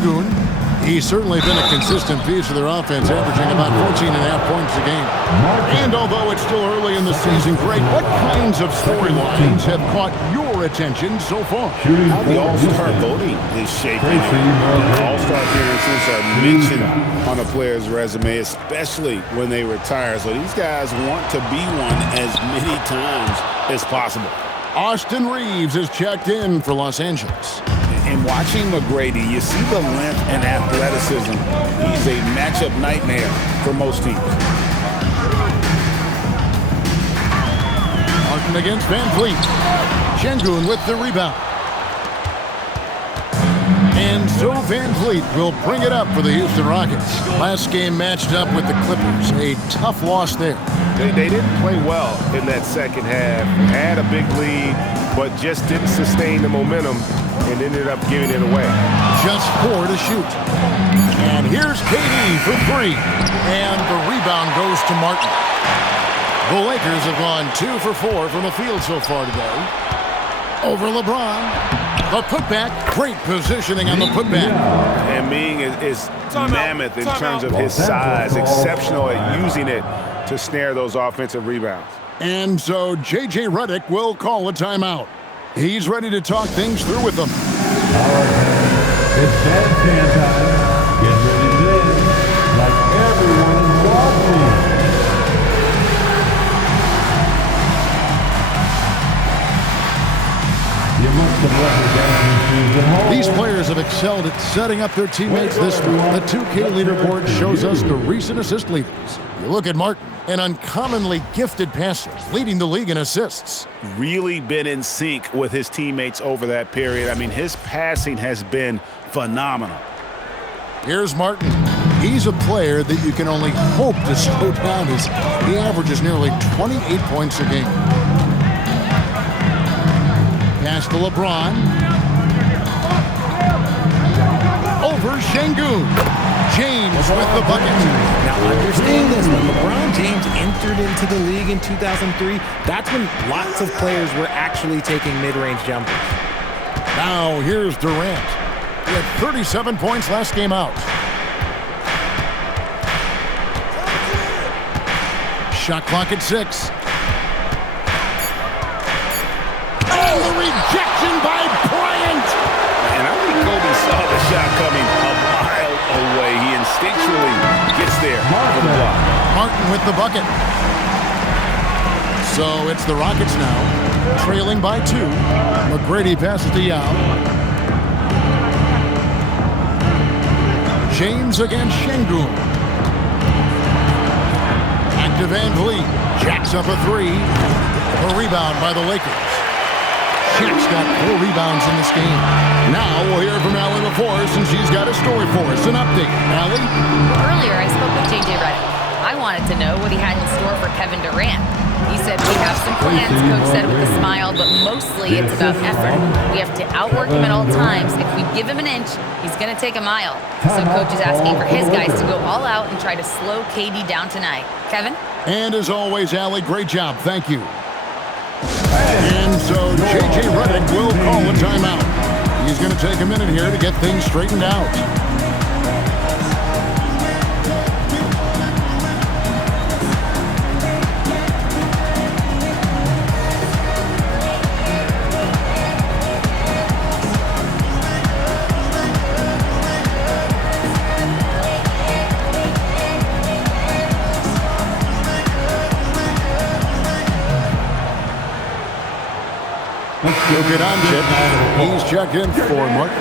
Şengün. He's certainly been a consistent piece of their offense, averaging about 14.5 points a game. And although it's still early in the season, Greg, what kinds of storylines have caught your attention so far? How the All-Star voting is shaping. All-Star appearances are mentioned on a player's resume, especially when they retire. So these guys want to be one as many times as possible. Austin Reeves is checked in for Los Angeles. And watching McGrady, you see the length and athleticism. He's a matchup nightmare for most teams. Martin against Van Vliet. Şengün with the rebound. And so Van Vliet will bring it up for the Houston Rockets. Last game matched up with the Clippers. A tough loss there. They didn't play well in that second half. Had a big lead, but just didn't sustain the momentum and ended up giving it away. Just 4 to shoot. And here's KD for 3. And the rebound goes to Martin. The Lakers have gone 2 for 4 from the field so far today. Over LeBron. The putback. Great positioning on the putback. And Ming is mammoth in terms of his size. Exceptional at using it to snare those offensive rebounds. And so J.J. Redick will call a timeout. He's ready to talk things through with them. All right, it's bedtime time. Get ready to live like everyone is watching. You must have left your dancing shoes at home. These players have excelled at setting up their teammates this week. The 2K leaderboard shows us the recent assist leaders. You look at Martin, an uncommonly gifted passer, leading the league in assists. Really been in sync with his teammates over that period. I mean, his passing has been phenomenal. Here's Martin. He's a player that you can only hope to slow down as he averages nearly 28 points a game. Pass to LeBron. Over Şengün. James with the bucket. Now understand this, when LeBron James entered into the league in 2003, that's when lots of players were actually taking mid-range jumpers. Now here's Durant. He had 37 points last game out. Shot clock at 6. Oh, the rejection by Bryant! And I think Kobe saw the shot coming a mile away. He instinctually gets there for the block. Martin with the bucket. So it's the Rockets now, trailing by 2. McGrady passes to Yao. James against Şengün. Back to Van Vliet. Jacks up a 3. A rebound by the Lakers. Shaq's got 4 rebounds in this game. Now we'll hear from Allie LaForce, and she's got a story for us. An update. Allie? Earlier, I spoke with J.J. Redick. I wanted to know what he had in store for Kevin Durant. He said, we have some plans, Coach said with a smile, but mostly it's about effort. We have to outwork him at all times. If we give him an inch, he's going to take a mile. So Coach is asking for his guys to go all out and try to slow KD down tonight. Kevin? And as always, Allie, great job. Thank you. And so J.J. Redick will call a timeout. He's going to take a minute here to get things straightened out. Jokic Doncic. He's checked in for Mark.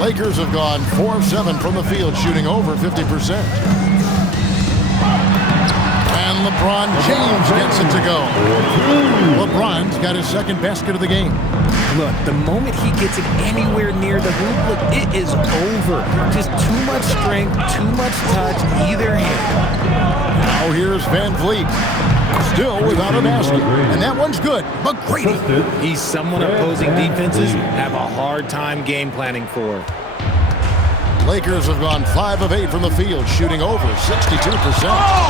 Lakers have gone 4 of 7 from the field, shooting over 50%. And LeBron James gets it to go. LeBron's got his second basket of the game. Look, the moment he gets it anywhere near the hoop, look, it is over. Just too much strength, too much touch, either hand. Now here's Van Vliet. Still without a basket. And that one's good. McGrady. He's someone opposing defenses have a hard time game planning for. Lakers have gone 5 of 8 from the field, shooting over 62%.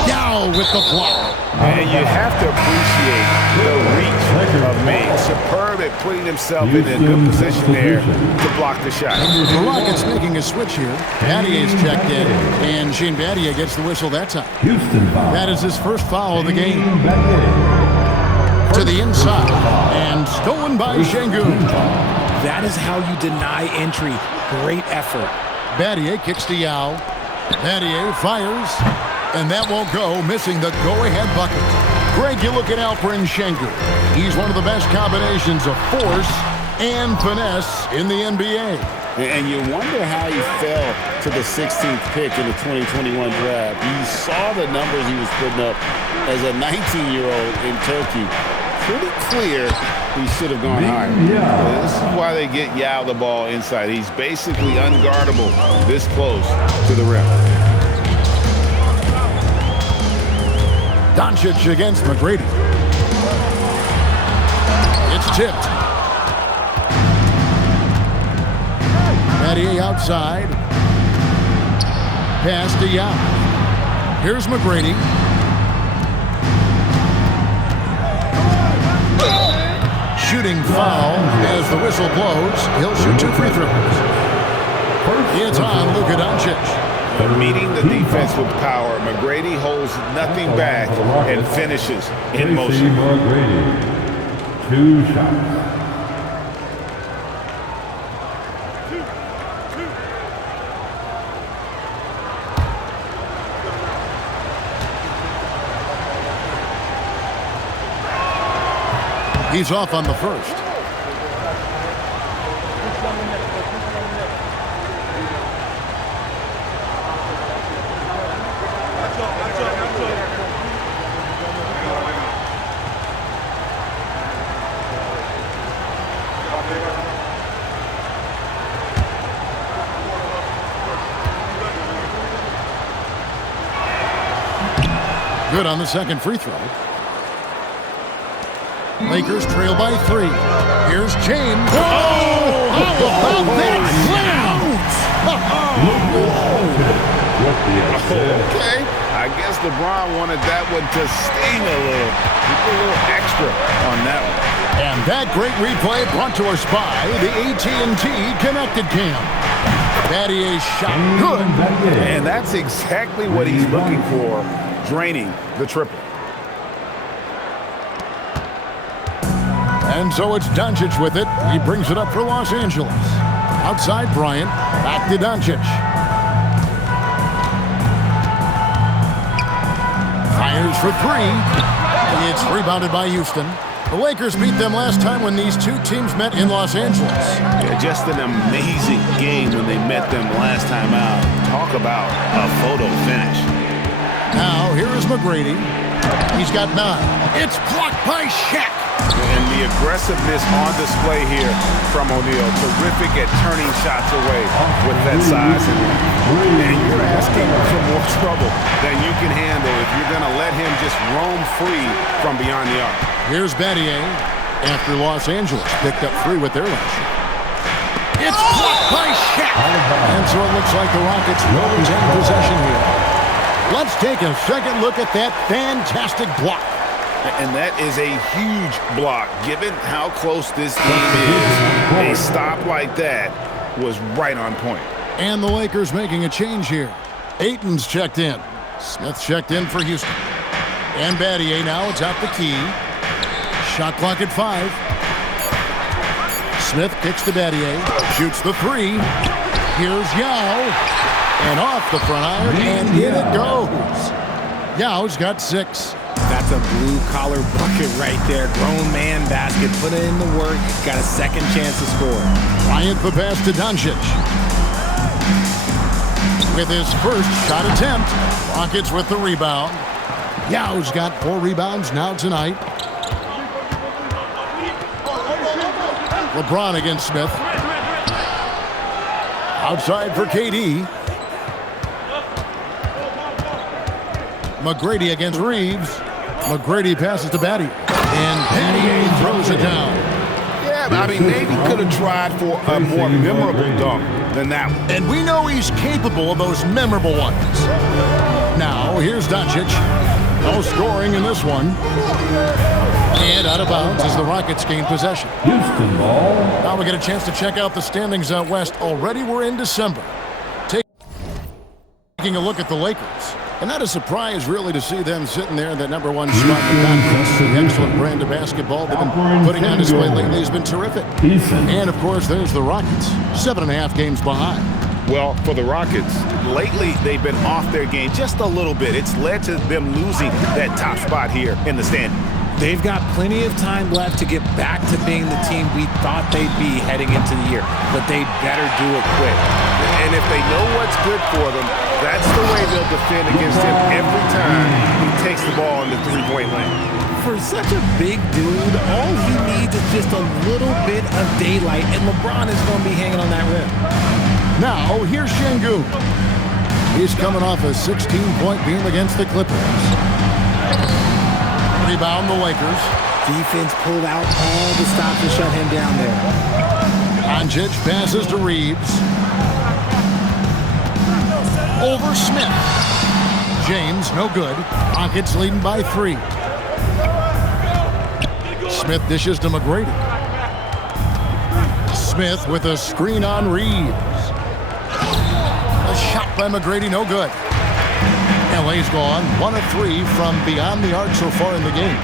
Yao with the block. And you have to appreciate the reach of May. Superb at putting himself in a good position there to block the shot. The Rockets making a switch here. Battier's checked in, and Shane Battier gets the whistle that time. Houston foul. That is his first foul of the game. Battier. To the inside, and stolen by Şengün. That is how you deny entry. Great effort. Battier kicks to Yao. Battier fires, and that won't go, missing the go-ahead bucket. Greg, you look at Alperen Şengün. He's one of the best combinations of force and finesse in the NBA. And you wonder how he fell to the 16th pick in the 2021 draft. You saw the numbers he was putting up as a 19-year-old in Turkey. Pretty clear he should have gone higher. Yeah. This is why they get Yao the ball inside. He's basically unguardable this close to the rim. Doncic against McGrady. It's tipped. Battier outside. Pass to Yao. Here's McGrady. Shooting foul as the whistle blows. He'll shoot 2 free throws. It's on Luka Doncic. Meeting the defense with power, McGrady holds nothing back and finishes in motion. McGrady. 2 shots. He's off on the first. Good on the second free throw. Lakers trail by 3. Here's James. Oh, how about that Okay, I guess LeBron wanted that one to sting a little. He put a little extra on that one. And that great replay brought to us by the AT&T Connected Cam. Battier's shot good. And that's exactly what he's looking for, draining the triple. And so it's Doncic with it. He brings it up for Los Angeles. Outside Bryant. Back to Doncic. Fires for 3. It's rebounded by Houston. The Lakers beat them last time when these two teams met in Los Angeles. Yeah, just an amazing game when they met them last time out. Talk about a photo finish. Now, here is McGrady. He's got 9. It's blocked by Shaq. And the aggressiveness on display here from O'Neal. Terrific at turning shots away with that size. And you're asking for more trouble than you can handle if you're going to let him just roam free from beyond the arc. Here's Battier after Los Angeles picked up 3 with their last shot. It's blocked by Shaq. And so it looks like the Rockets will retain possession here. Let's take a second look at that fantastic block. And that is a huge block, given how close this game is. A stop like that was right on point. And the Lakers making a change here. Ayton's checked in. Smith checked in for Houston. And Battier now atop the key. Shot clock at 5. Smith kicks to Battier. Shoots the 3. Here's Yao. And off the front iron, and in it goes. Yao's got 6. That's a blue-collar bucket right there. Grown man basket. Put it in the work. Got a second chance to score. Bryant the pass to Doncic. With his first shot attempt, Rockets with the rebound. Yao's got 4 rebounds now tonight. LeBron against Smith. Outside for KD. McGrady against Reeves. McGrady passes to Battier. And Battier throws it down. Yeah, I mean, maybe could have tried for a more memorable dunk than that one. And we know he's capable of those memorable ones. Now, here's Doncic. No scoring in this one. And out of bounds as the Rockets gain possession. Houston ball. Now we get a chance to check out the standings out west. Already we're in December. Taking a look at the Lakers. And not a surprise, really, to see them sitting there in that number one spot in the conference. The excellent brand of basketball they've been putting on display lately has been terrific. And, of course, there's the Rockets, 7.5 games behind. Well, for the Rockets, lately they've been off their game just a little bit. It's led to them losing that top spot here in the standings. They've got plenty of time left to get back to being the team we thought they'd be heading into the year, but they better do it quick. And if they know what's good for them, that's the way they'll defend against him every time he takes the ball in the three-point lane. For such a big dude, all he needs is just a little bit of daylight, and LeBron is going to be hanging on that rim. Now, here's Şengün. He's coming off a 16-point game against the Clippers. Rebound the Lakers. Defense pulled out all the stops to shut him down there. Doncic passes to Reeves. Over Smith. James, no good. Rockets leading by 3. Smith dishes to McGrady. Smith with a screen on Reeves. A shot by McGrady, no good. LA's gone 1 of 3 from beyond the arc so far in the game.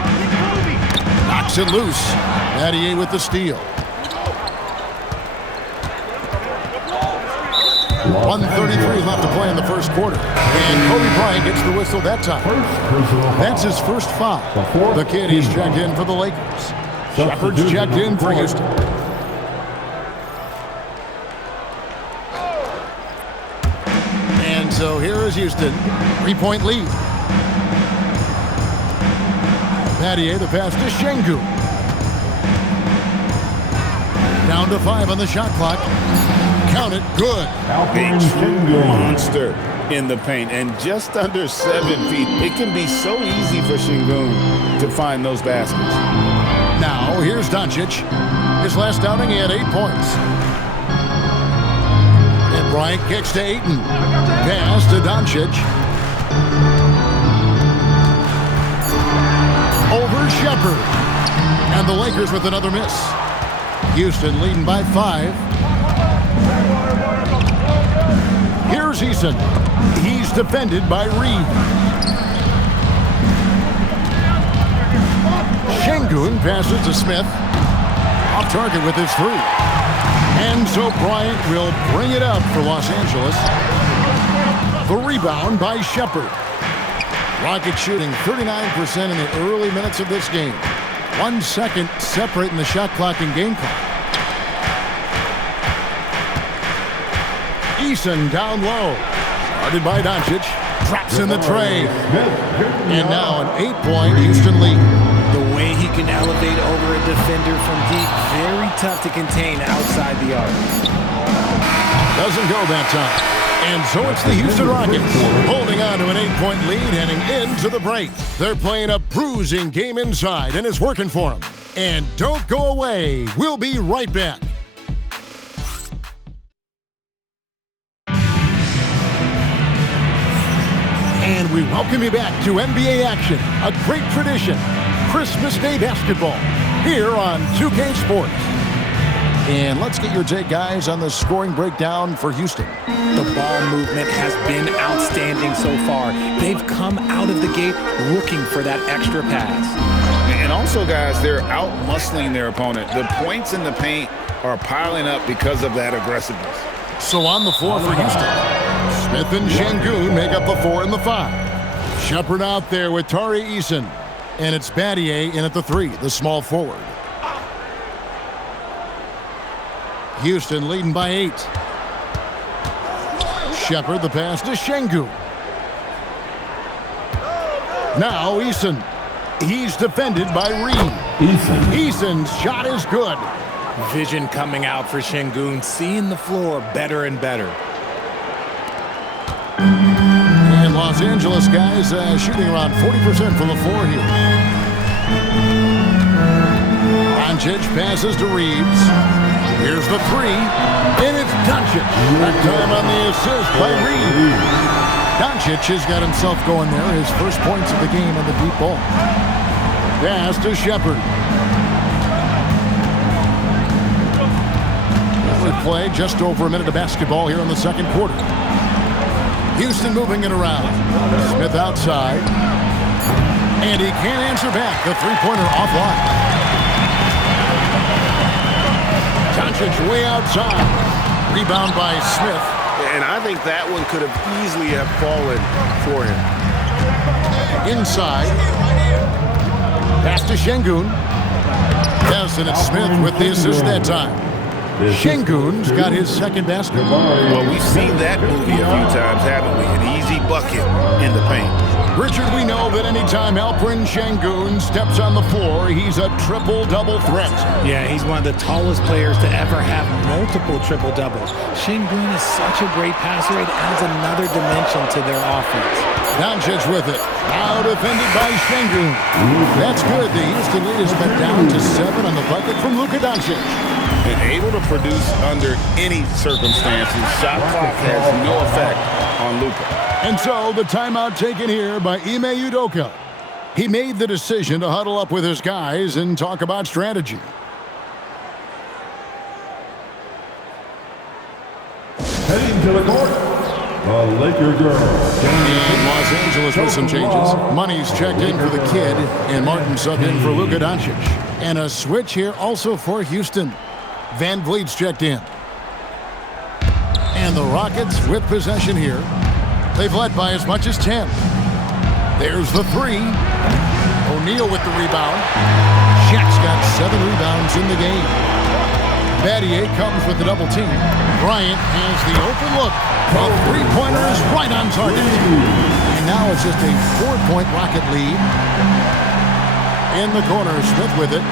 Knocks it loose. Battier with the steal. 1:33 left to play in the first quarter. And Kobe Bryant gets the whistle that time. That's his first foul. The kid, he's checked in for the Lakers. Shepard's checked in for Houston. And so here is Houston. 3-point lead. Battier, the pass to Şengün. Down to 5 on the shot clock. Count it, good. Big monster in the paint and just under 7 feet. It can be so easy for Şengün to find those baskets. Now, here's Doncic. His last outing, he had 8 points. And Bryant kicks to Ayton. Pass to Doncic. Over Shepard. And the Lakers with another miss. Houston leading by 5. Here's Eason. He's defended by Reed. Şengün passes to Smith. Off target with his 3. And so Bryant will bring it up for Los Angeles. The rebound by Shepard. Rockets shooting 39% in the early minutes of this game. 1 second separating the shot clock and game clock. Eason down low. Guarded by Doncic. Drops in the tray. And now an 8-point Houston lead. The way he can elevate over a defender from deep, very tough to contain outside the arc. Doesn't go that time. And so it's the Houston Rockets holding on to an 8-point lead heading into the break. They're playing a bruising game inside, and it's working for them. And don't go away. We'll be right back. And we welcome you back to NBA action, a great tradition, Christmas Day basketball, here on 2K Sports. And let's get your take, guys, on the scoring breakdown for Houston. The ball movement has been outstanding so far. They've come out of the gate looking for that extra pass. And also, guys, they're out-muscling their opponent. The points in the paint are piling up because of that aggressiveness. So on the floor for Houston, Smith and Şengün make up the 4 and the 5. Shepard out there with Tari Eason. And it's Battier in at the 3, the small forward. Houston leading by 8. Shepard the pass to Şengün. Now Eason. He's defended by Reed. Eason's shot is good. Vision coming out for Şengün, seeing the floor better and better. And Los Angeles guys shooting around 40% from the floor here. Doncic passes to Reeves. Here's the three, and it's Doncic. That time on the assist by Reeves. Doncic has got himself going there. His first points of the game on the deep ball. Pass to Shepherd. We play just over a minute of basketball here in the second quarter. Houston moving it around. Smith outside. And he can't answer back. The three-pointer offline. Doncic way outside. Rebound by Smith. And I think that one could have easily have fallen for him. Inside. Pass to Şengün. Yes, and it's Smith with the assist that time. Şengün's got his second basket. Well, we've seen that movie a few times, haven't we? An easy bucket in the paint. Richard, we know that anytime Alperen Şengün steps on the floor, he's a triple-double threat. Yeah, he's one of the tallest players to ever have multiple triple-doubles. Şengün is such a great passer. It adds another dimension to their offense. Doncic with it. Now defended by Şengün. That's good. The Houston lead has been down to 7 on the bucket from Luka Doncic. And able to produce under any circumstances. Shot clock has no effect on Luka. And so the timeout taken here by Ime Udoka. He made the decision to huddle up with his guys and talk about strategy. Heading to the court, the Laker girls. In Los Angeles with some changes. Money's checked in for the kid, and Martin subbed in for Luka Doncic. And a switch here also for Houston. Van Vliet's checked in. And the Rockets with possession here. They've led by as much as 10. There's the three. O'Neal with the rebound. Shaq's got 7 rebounds in the game. Battier comes with the double team. Bryant has the open look. A three-pointer is right on target. And now it's just a 4-point Rocket lead. In the corner, Smith with it.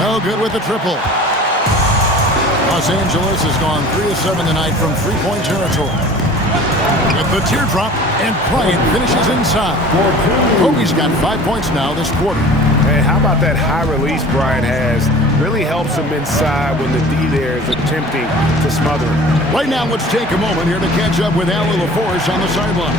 No good with the triple. Los Angeles has gone 3 of 7 tonight from three-point territory. With the teardrop, and Bryant finishes inside. Kobe's got 5 points now this quarter. Hey, how about that high release Bryant has? Really helps him inside when the D there is attempting to smother him. Right now, let's take a moment here to catch up with Allie LaForce on the sideline.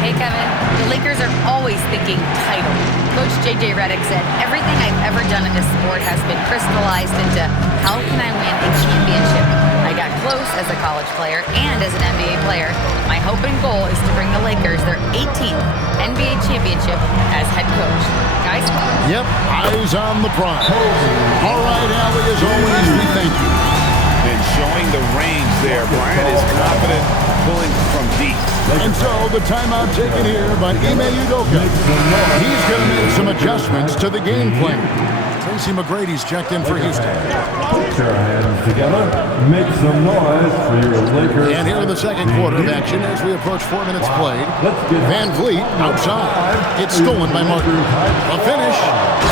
Hey, Kevin. The Lakers are always thinking title. Coach J.J. Redick said, everything I've ever done in this sport has been crystallized into how can I win a championship? I got close as a college player and as an NBA player. My hope and goal is to bring the Lakers their 18th NBA championship as head coach. Guys? Yep, eyes on the prize. All right, Allie, as always, we thank you. And showing the range there, Bryant is confident pulling from deep. And so the timeout taken here by Ime Udoka. He's going to make some adjustments to the game plan. Tracy McGrady's checked in for Houston. Put your hands together. Make some noise for your Lakers. And here in the second quarter of action as we approach 4 minutes played. Van Vliet outside. It's stolen by Martin. A finish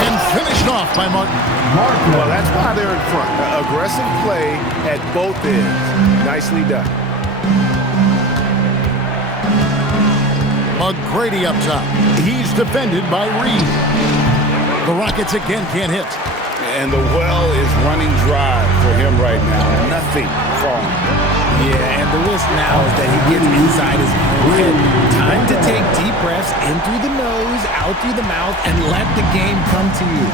and finished off by Martin. Well, that's why they're in front. Aggressive play at both ends. Nicely done. McGrady up top. He's defended by Reed. The Rockets again can't hit. And the well is running dry for him right now. Nothing falling. Yeah, and the risk now is that he gets inside his head. Time to take deep breaths in through the nose, out through the mouth, and let the game come to you.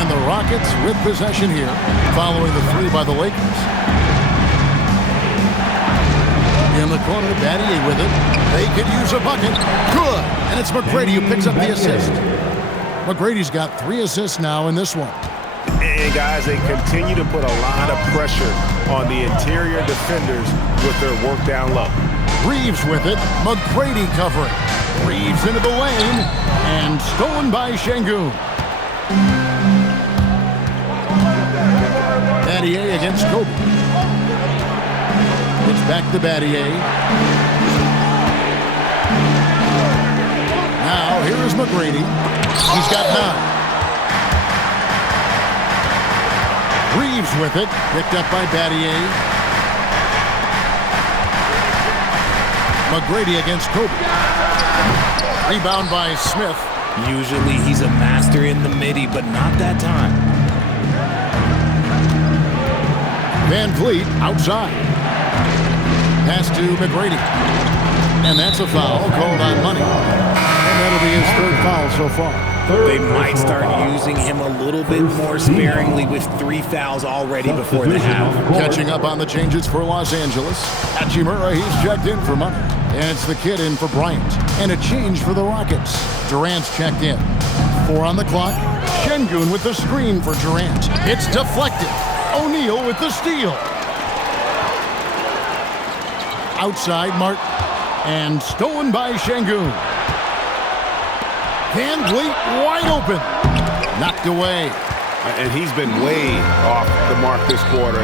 And the Rockets with possession here, following the three by the Lakers. In the corner, Battier with it. They could use a bucket. Good. And it's McGrady who picks up the assist. McGrady's got 3 assists now in this one. And guys, they continue to put a lot of pressure on the interior defenders with their work down low. Reeves with it. McGrady covering. Reeves into the lane. And stolen by Şengün. Battier against Kobe. It's back to Battier. Now, here is McGrady. He's got 9. Reeves with it. Picked up by Battier. McGrady against Kobe. Rebound by Smith. Usually he's a master in the midi, but not that time. Van Vliet outside. Pass to McGrady. And that's a foul called on Money. And that'll be his third foul so far. They might start using him a little bit more sparingly with 3 fouls already before the half. Catching up on the changes for Los Angeles. Hachimura, he's checked in for Money. And it's the kid in for Bryant. And a change for the Rockets. Durant's checked in. 4 on the clock. Şengün with the screen for Durant. It's deflected. O'Neal with the steal. Outside Martin. And stolen by Şengün. Van Vliet wide open. Knocked away. And he's been way off the mark this quarter.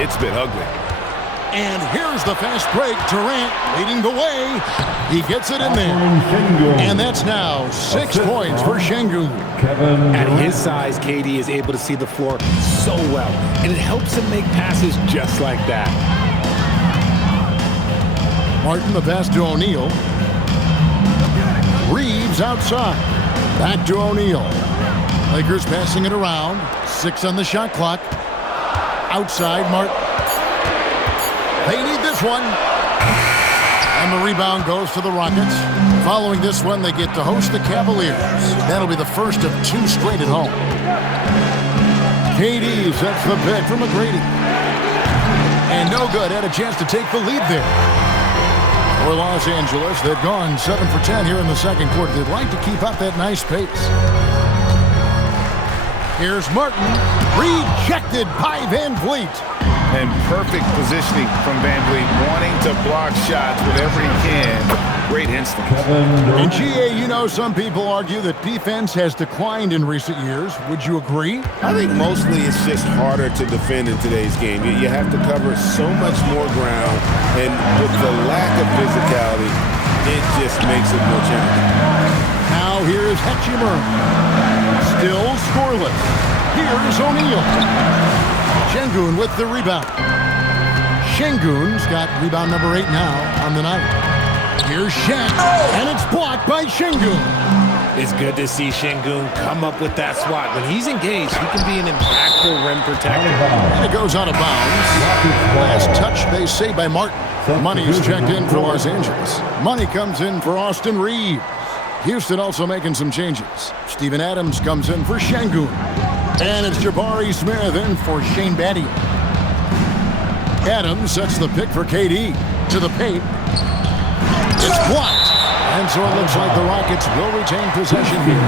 It's been ugly. And here's the fast break. Durant leading the way. He gets it in there. And that's now 6 points for Şengün. At his size, KD is able to see the floor so well. And it helps him make passes just like that. Martin, the pass to O'Neal. Reeves outside. Back to O'Neal. Lakers passing it around. 6 on the shot clock. Outside, Martin. They need this one. And the rebound goes to the Rockets. Following this one, they get to host the Cavaliers. That'll be the first of 2 straight at home. KD sets the pick for McGrady. And no good. Had a chance to take the lead there. For Los Angeles, they've gone 7 for 10 here in the second quarter. They'd like to keep up that nice pace. Here's Martin, rejected by Van Vliet. And perfect positioning from Van Vliet, wanting to block shots whenever he can. Great instinct. And GA, you know, some people argue that defense has declined in recent years. Would you agree? I think mostly it's just harder to defend in today's game. You have to cover so much more ground, and with the lack of physicality, it just makes it more challenging. Now here is Hachimura. Still scoreless. Here is O'Neal. Şengün with the rebound. Şengün's got rebound number 8 now on the night. Here's Shaq, and it's blocked by Şengün. It's good to see Şengün come up with that swat. When he's engaged, he can be an impactful rim protector. And it goes out of bounds. Last touch, they say, by Martin. Money's checked in for Los Angeles. Money comes in for Austin Reeves. Houston also making some changes. Steven Adams comes in for Şengün. And it's Jabari Smith in for Shane Battier. Adams sets the pick for KD. To the paint. It's blocked. And so it looks like the Rockets will retain possession here.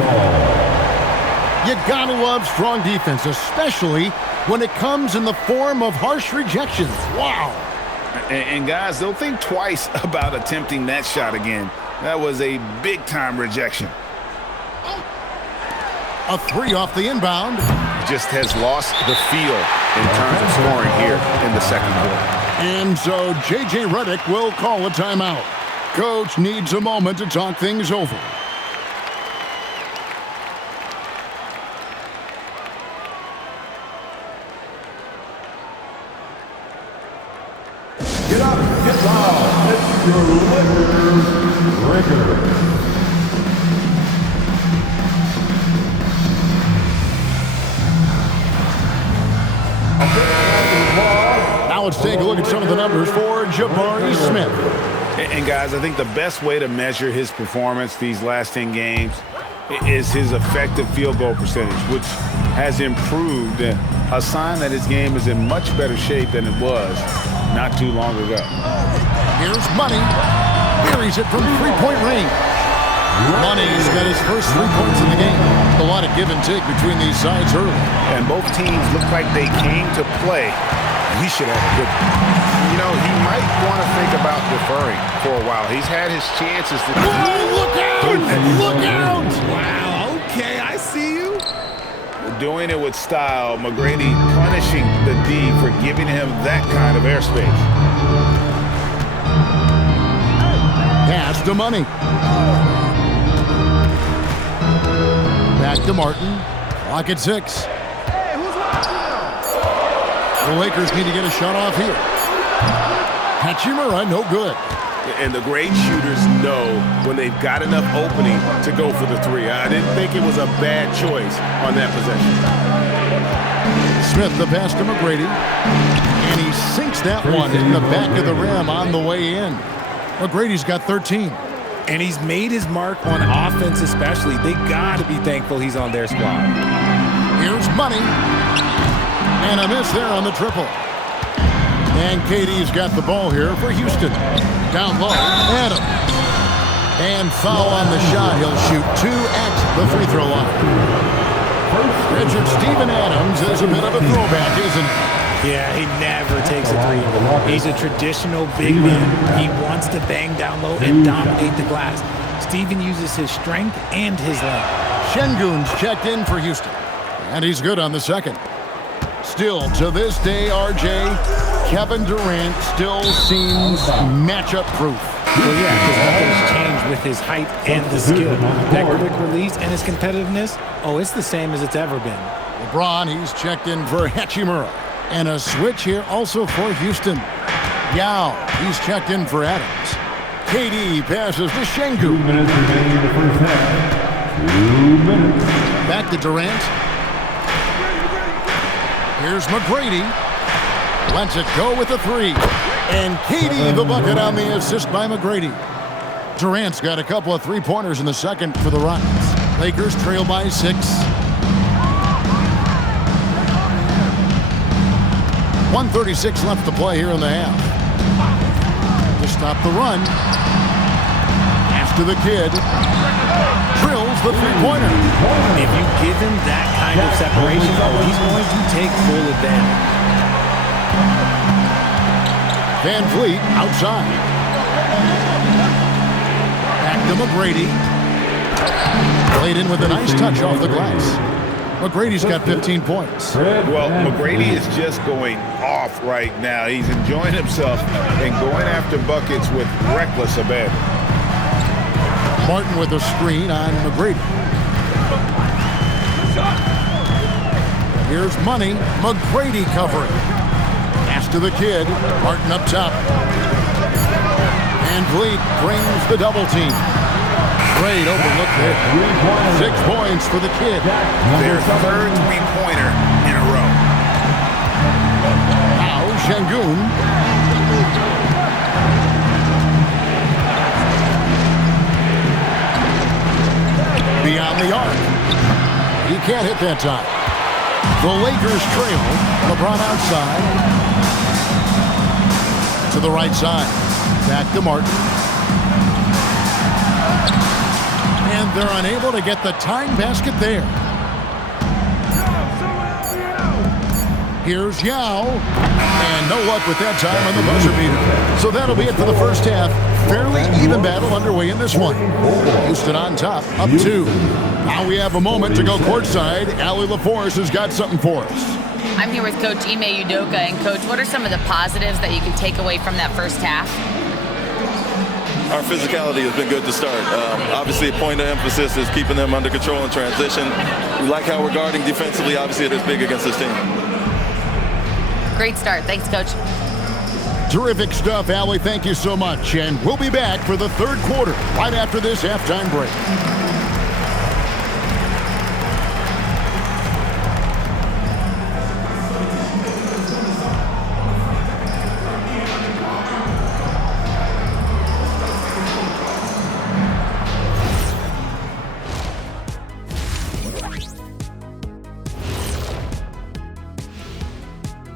You gotta love strong defense, especially when it comes in the form of harsh rejections. Wow. And guys, they'll think twice about attempting that shot again. That was a big-time rejection. A 3 off the inbound. Just has lost the feel in terms of scoring here in the second quarter. And so J.J. Redick will call a timeout. Coach needs a moment to talk things over. Get up, get loud. It's your Lakers record. Now let's take a look at some of the numbers for Jabari Smith. And guys, I think the best way to measure his performance these last 10 games is his effective field goal percentage, which has improved, a sign that his game is in much better shape than it was not too long ago. Here's Money. Buries it from three-point range. Money's got his first 3 points in the game. A lot of give and take between these sides early. And both teams look like they came to play. He should have a good one. You know, he might want to think about deferring for a while. He's had his chances to... Whoa, look out! Look out! Wow, okay, I see you. Doing it with style. McGrady punishing the D for giving him that kind of airspace. Pass to Money. Back to Martin. Clock at 6. The Lakers need to get a shot off here. Hachimura, no good. And the great shooters know when they've got enough opening to go for the 3. I didn't think it was a bad choice on that possession. Smith the pass to McGrady. And he sinks that one in the back of the rim on the way in. McGrady's got 13. And he's made his mark on offense especially. They got to be thankful he's on their squad. Here's Money. And a miss there on the triple. And KD's got the ball here for Houston. Down low, Adams. And foul on the shot. He'll shoot 2 at the free throw line. Richard Steven Adams is a bit of a throwback, isn't he? Yeah, he never takes a three. He's a traditional big man. He wants to bang down low and dominate the glass. Steven uses his strength and his length. Şengün's checked in for Houston. And he's good on the second. Still, to this day, RJ, Kevin Durant still seems matchup proof. Well, yeah, because nothing's changed with his height and the skill. That quick release and his competitiveness, it's the same as it's ever been. LeBron, he's checked in for Hachimura. And a switch here also for Houston. Yao, he's checked in for Adams. KD passes to Şengün. 2 minutes remaining in the first half. 2 minutes. Back to Durant. Here's McGrady. Lets it go with a 3. And KD the bucket on the assist by McGrady. Durant's got a couple of three-pointers in the second for the Rockets. Lakers trail by 6. 1:36 left to play here in the half. To stop the run. After the kid. Drills the three-pointer. If you give him that kind of separation, he's going to take full advantage. Van Vliet outside. Back to McGrady. Played in with a nice touch off the glass. McGrady's got 15 points. Well, McGrady is just going off right now. He's enjoying himself and going after buckets with reckless abandon. Martin with a screen on McGrady. Here's Money. McGrady covering. Pass to the kid. Martin up top. And Vliet brings the double team. Great overlook there. 6 points for the kid. Their third three-pointer in a row. Now Şengün. Beyond the arc. He can't hit that time. The Lakers trail. LeBron outside. To the right side. Back to Martin. And they're unable to get the tying basket there. Here's Yao. And no luck with that time on the buzzer beater. So that'll be it for the first half. Fairly even battle underway in this one. Houston on top, up 2. Now we have a moment to go courtside. Allie LaForce has got something for us. I'm here with Coach Ime Udoka. And, Coach, what are some of the positives that you can take away from that first half? Our physicality has been good to start. Obviously, a point of emphasis is keeping them under control in transition. We like how we're guarding defensively. Obviously, it is big against this team. Great start. Thanks, Coach. Terrific stuff, Allie. Thank you so much. And we'll be back for the third quarter right after this halftime break.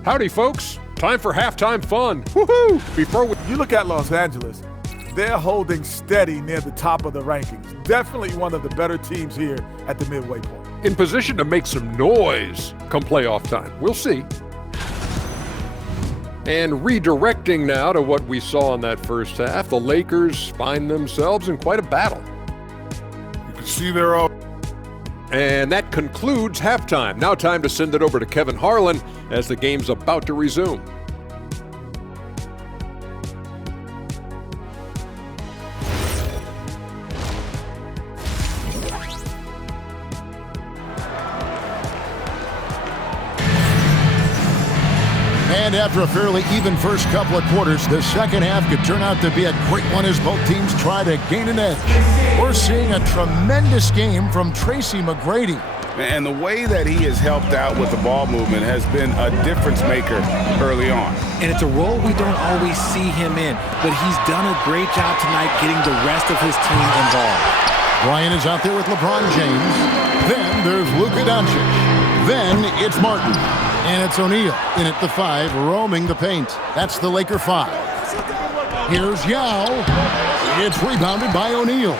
Howdy, folks. Time for halftime fun. Woohoo! You look at Los Angeles, they're holding steady near the top of the rankings. Definitely one of the better teams here at the midway point. In position to make some noise come playoff time. We'll see. And redirecting now to what we saw in that first half, the Lakers find themselves in quite a battle. You can see they're all. And that concludes halftime. Now time to send it over to Kevin Harlan as the game's about to resume. And after a fairly even first couple of quarters, the second half could turn out to be a great one as both teams try to gain an edge. We're seeing a tremendous game from Tracy McGrady. And the way that he has helped out with the ball movement has been a difference maker early on. And it's a role we don't always see him in, but he's done a great job tonight getting the rest of his team involved. Bryant is out there with LeBron James. Then there's Luka Doncic. Then it's Martin. And it's O'Neal in at the 5, roaming the paint. That's the Laker 5. Here's Yao. It's rebounded by O'Neal.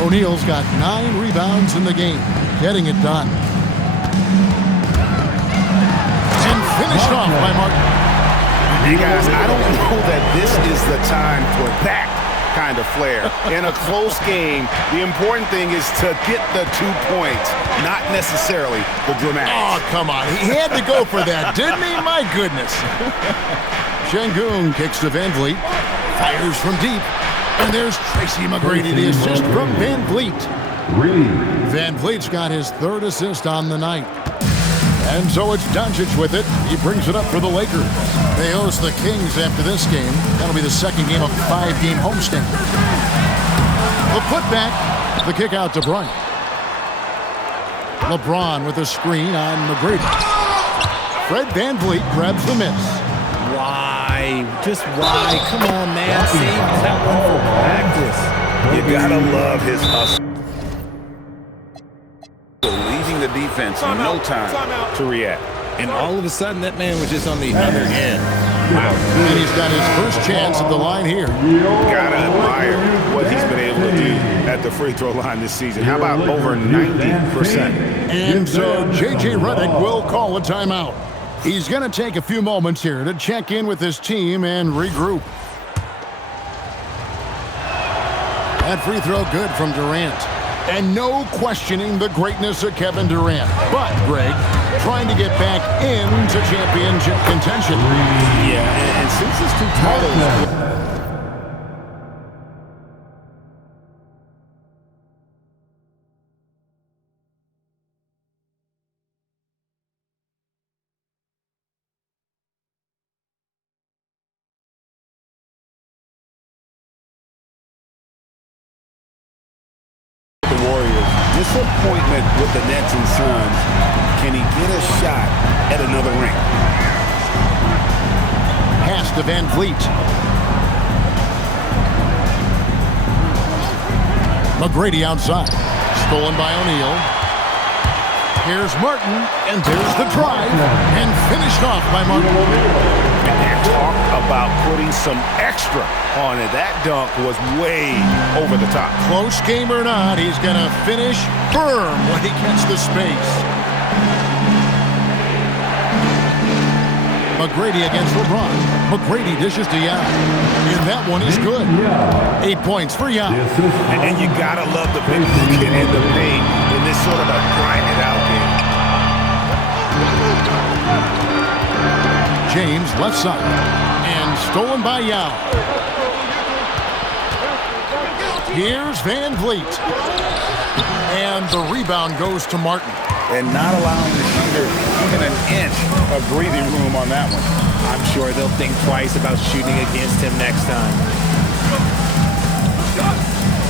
O'Neal's got 9 rebounds in the game, getting it done. And finished off by Martin. You guys, I don't know that this is the time for that kind of flair. In a close game, the important thing is to get the 2 points, not necessarily the dramatics. Oh, come on. He had to go for that, didn't he? My goodness. Şengün kicks to Van Vliet. Fires from deep. And there's Tracy McGrady, the assist from Van Vliet. Van Vliet's got his 3rd assist on the night. And so it's Doncic with it. He brings it up for the Lakers. They host the Kings after this game. That'll be the 2nd game of a 5-game homestand. The putback, the kick out to Bryant. LeBron with a screen on McGrady. Fred Van Vliet grabs the miss. Why? Just why? Come on, man. Save that one for practice. You gotta love his hustle. Leaving the defense in no time to react. And all of a sudden, that man was just on the other end. Wow. And he's got his first chance at the line here. Gotta admire what he's been able to do at the free throw line this season. How about over 90%? And so J.J. Redick will call a timeout. He's going to take a few moments here to check in with his team and regroup. That free throw good from Durant. And no questioning the greatness of Kevin Durant. But, Greg, trying to get back into championship contention. Yeah, and since his 2 titles... Disappointment with the Nets and Suns. Can he get a shot at another ring? Pass to Van Vliet. McGrady outside. Stolen by O'Neal. Here's Martin, and there's the drive, and finished off by Martin. And talk about putting some extra on it. That dunk was way over the top. Close game or not, he's going to finish firm when he gets the space. McGrady against LeBron. McGrady dishes to Yao. And that one is good. 8 points for Yao. And you got to love the big bucket in the paint in this sort of a grinded-out game. James left side. And stolen by Yao. Here's Van Vliet. And the rebound goes to Martin. And not allowing the shooter even an inch of breathing room on that one. I'm sure they'll think twice about shooting against him next time.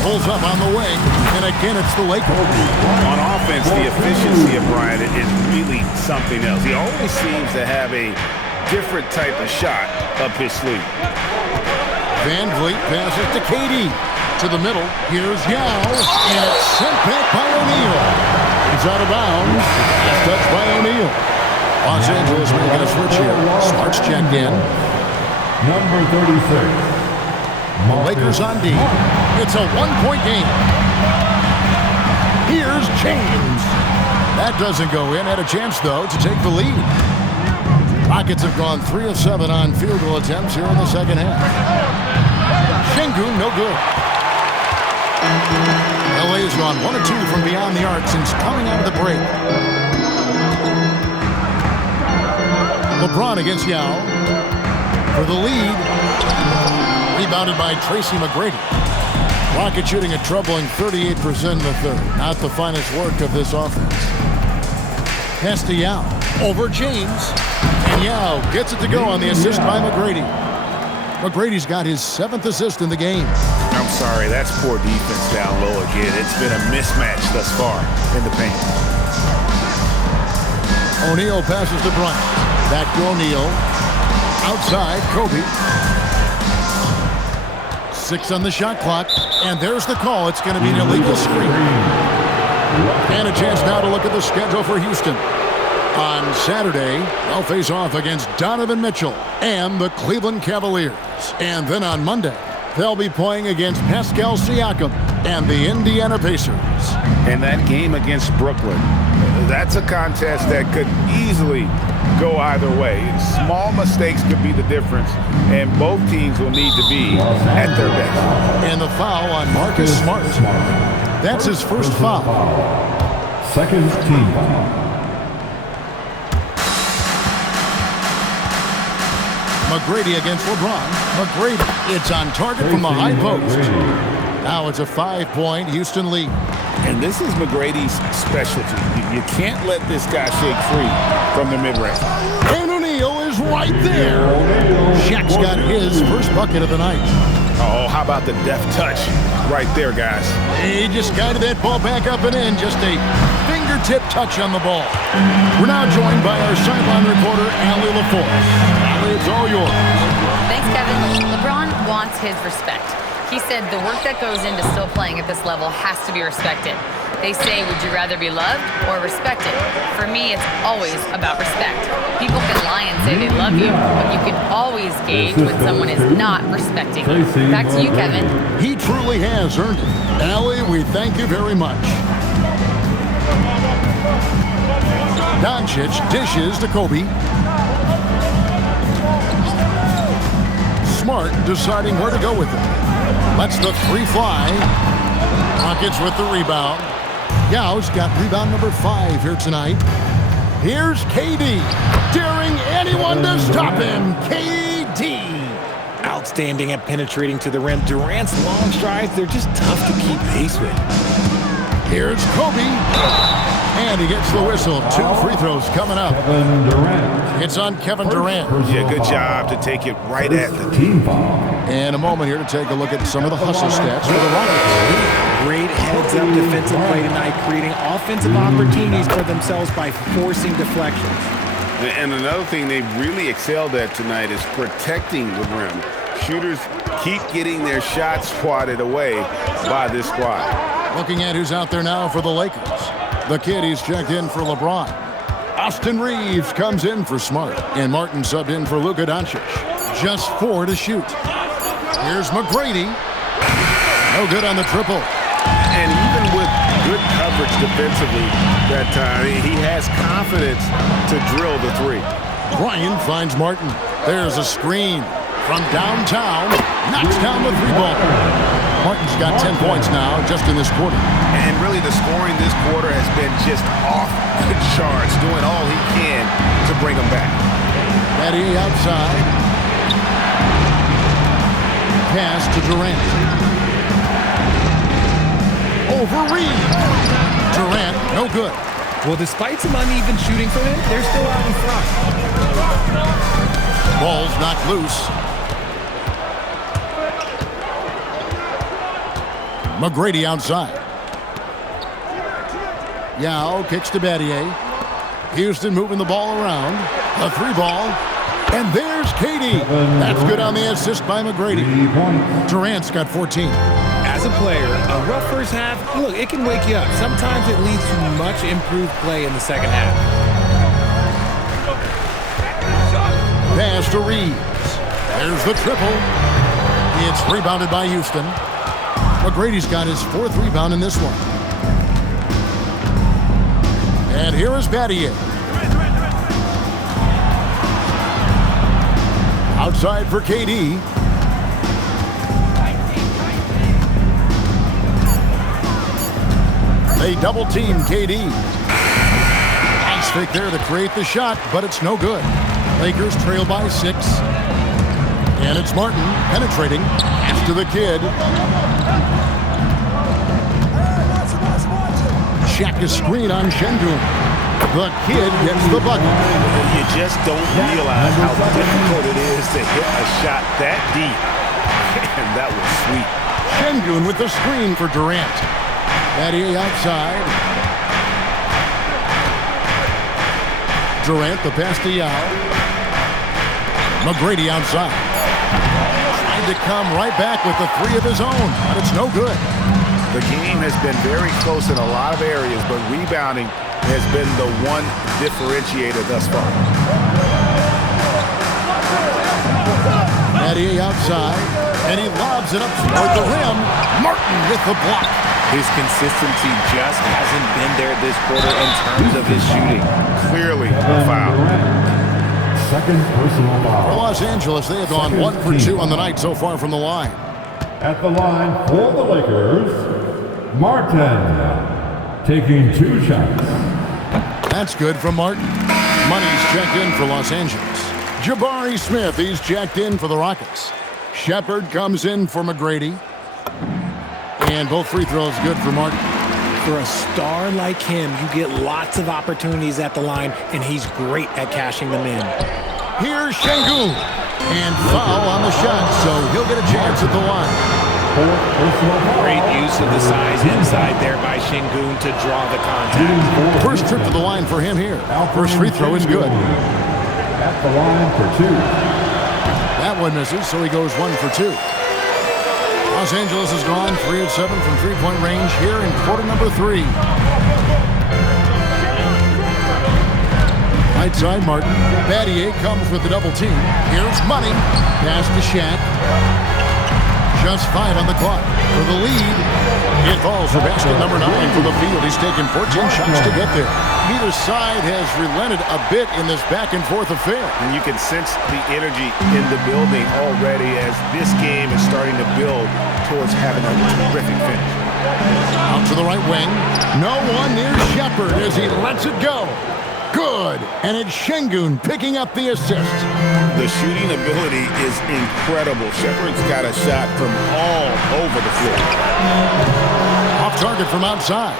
Pulls up on the wing, and again it's the Lakers. On offense, the efficiency of Bryant is really something else. He always seems to have a different type of shot up his sleeve. Van Vliet passes to KD. To the middle, here's Yao, and it's sent back by O'Neal. He's out of bounds. Last touch by O'Neal. Los Angeles making a switch here. Smart's checked in. Number 36. The Lakers on D. It's a one-point game. Here's James. That doesn't go in. Had a chance, though, to take the lead. Rockets have gone 3 of 7 on field goal attempts here in the second half. Şengün, no good. LA has gone 1 of 2 from beyond the arc since coming out of the break. LeBron against Yao for the lead. Rebounded by Tracy McGrady. Rocket shooting a troubling 38% in the third. Not the finest work of this offense. Pass to Yao. Over James. And Yao gets it to go on the assist by McGrady. McGrady's got his 7th assist in the game. I'm sorry, that's poor defense down low again. It's been a mismatch thus far in the paint. O'Neal passes to Bryant. Back to O'Neal. Outside, Kobe. 6 on the shot clock. And there's the call. It's going to be an illegal screen. And a chance now to look at the schedule for Houston. On Saturday, they'll face off against Donovan Mitchell and the Cleveland Cavaliers. And then on Monday, they'll be playing against Pascal Siakam and the Indiana Pacers. And that game against Brooklyn, that's a contest that could easily go either way. Small mistakes could be the difference, and both teams will need to be at their best. And the foul on Marcus Smart. That's his first foul. Second team foul. McGrady against LeBron. McGrady, it's on target from the high post. Now it's a 5-point Houston lead. And this is McGrady's specialty. You can't let this guy shake free from the mid-range. And O'Neal is right there. Shaq's got his first bucket of the night. Oh, how about the deft touch right there, guys? He just guided that ball back up and in. Just a fingertip touch on the ball. We're now joined by our sideline reporter, Allie LaForce. Allie, it's all yours. Thanks, Kevin. LeBron wants his respect. He said the work that goes into still playing at this level has to be respected. They say, would you rather be loved or respected? For me, it's always about respect. People can lie and say they love you, but you can always gauge when someone is not respecting you. Back to you, Kevin. He truly has earned it. Allie, we thank you very much. Doncic dishes to Kobe. Smart deciding where to go with it. Lets the 3 fly. Rockets with the rebound. Yau's got rebound number 5 here tonight. Here's KD, daring anyone to stop him. KD. Outstanding at penetrating to the rim. Durant's long strides, they're just tough to keep pace with. Here's Kobe. And he gets the whistle. 2 free throws coming up. Kevin Durant. It's on Kevin Durant. Yeah, good job to take it right at the team foul. And a moment here to take a look at some of the hustle stats for the Rockets. Great heads-up defensive play tonight, creating offensive opportunities for themselves by forcing deflections. And another thing they've really excelled at tonight is protecting the rim. Shooters keep getting their shots swatted away by this squad. Looking at who's out there now for the Lakers. The kid, he's checked in for LeBron. Austin Reeves comes in for Smart. And Martin subbed in for Luka Doncic. Just 4 to shoot. Here's McGrady. No good on the triple. And even with good coverage defensively that time, he has confidence to drill the 3. Bryant finds Martin. There's a screen from downtown. Knocks down the 3-ball. Martin's got 10 points now just in this quarter. And really the scoring this quarter has been just off the charts, doing all he can to bring them back. Battier outside. Pass to Durant. Over Reed. Durant, no good. Well, despite some uneven shooting for them, they're still out in front. Ball's knocked loose. McGrady outside. Yao kicks to Battier. Houston moving the ball around. A 3-ball. And there's KD. That's good on the assist by McGrady. Durant's got 14. As a player, a rough first half, look, it can wake you up. Sometimes it leads to much improved play in the second half. Pass to Reeves. There's the triple. It's rebounded by Houston. McGrady's got his 4th rebound in this one. And here is Battier. Outside for KD. They double-team KD. Nice fake there to create the shot, but it's no good. Lakers trail by 6. And it's Martin penetrating. Pass to the kid. Shaq is screen on Şengün. The kid gets the bucket. You just don't realize how difficult it is to hit a shot that deep. And that was sweet. Şengün with the screen for Durant. Battier outside. Durant, the pass to Yao. McGrady outside. Trying to come right back with the three of his own, but it's no good. The game has been very close in a lot of areas, but rebounding has been the one differentiator thus far. Battier outside, and he lobs it up toward the rim. Martin with the block. His consistency just hasn't been there this quarter in terms of his shooting. Clearly a foul. Second personal For foul. Los Angeles, they have gone 1 for 2 on the night so far from the line. At the line for the Lakers, Martin taking 2 shots. That's good from Martin. Money's checked in for Los Angeles. Jabari Smith, he's checked in for the Rockets. Shepard comes in for McGrady. And both free throws good for Martin. For a star like him, you get lots of opportunities at the line, and he's great at cashing them in. Here's Şengün. And foul on the shot, so he'll get a chance at the line. Great use of the size inside there by Şengün to draw the contact. First trip to the line for him here. First free throw is good. At the line for 2. That one misses, so he goes 1 for 2. Los Angeles has gone 3 of 7 from three-point range here in quarter number 3. Right side, Martin. Battier comes with the double team. Here's Money. Pass to Shaq. Just 5 on the clock for the lead. It falls for basket number 9 from the field. He's taken 14 shots to get there. Neither side has relented a bit in this back-and-forth affair. And you can sense the energy in the building already as this game is starting to build towards having a terrific finish. Out to the right wing. No one near Shepard as he lets it go. Good. And it's Şengün picking up the assist. The shooting ability is incredible. Shepard's got a shot from all over the floor. Off target from outside.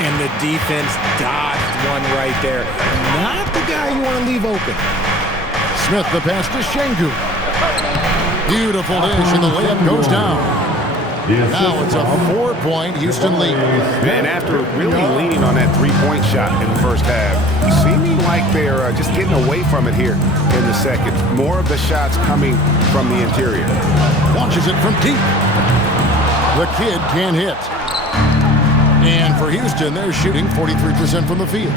And the defense dodged one right there. Not the guy you want to leave open. Smith the pass to Şengün. Beautiful dish and the layup goes down. Now it's a 4-point Houston lead. And after really leaning on that three-point shot in the first half, seeming like they're just getting away from it here in the second. More of the shots coming from the interior. Launches it from deep. The kid can't hit. And for Houston, they're shooting 43% from the field.